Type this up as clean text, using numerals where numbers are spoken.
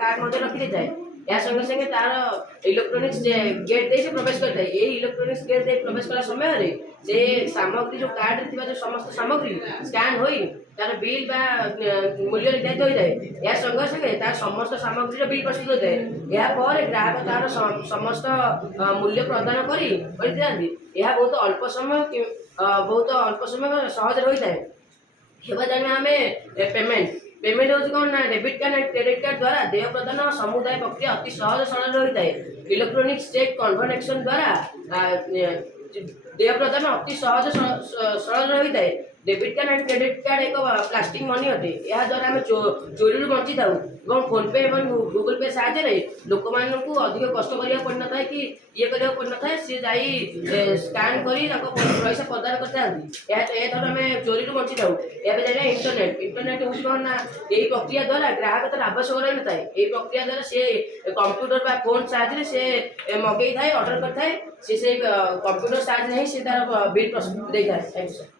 Card मध्य रखी जाए या संगे संगे तार इलेक्ट्रोनिक्स गेट दे से प्रवेश करता है। ये इलेक्ट्रोनिक्स गेट दे प्रवेश कला समय रे से सामग्री जो कार्ड रे जो समस्त सामग्री स्कैन होई तार बिल बा मूल्य निर्धारित हो जाए। या संगे संगे तार समस्त सामग्री बिल प्रस्तुत हो जाए। या पर ग्राहक तार समस्त मूल्य प्रदान करी दिखाती। यह बहुत अल्प समय सहज रही है। हेबा जाने आमे पेमेंट होची कौन ना डेबिट कार्ड ना क्रेडिट कार्ड द्वारा देय प्रदान समुदाय प्रक्रिया अति सहज सरल रही है। इलेक्ट्रॉनिक्स चेक कन्वर्सेशन द्वारा देय प्रदान अति सहज सरल रही है। Debit card and credit card एक प्लास्टिक मनी अटे। यह द्वारा आम चोरी बची था। फोन पे और गूगल पे साहाय्य लोक मानू अधिक कष्ट करा पड़ न था कि ये करा पड़ न था सी जा स्कान कर पैसा प्रदान करते आम चोरी बची था। इंटरनेट हूँ कौन ना यही प्रक्रिया द्वारा ग्राहक तार आवश्यक रही न था। यही प्रक्रिया द्वारा सी कंप्यूटर फोन साहाय्य से मगई थाए ऑर्डर करता है। सी कंप्यूटर साहाय्य ही तार बिल प्रस्तुत देता है। Thank you sir.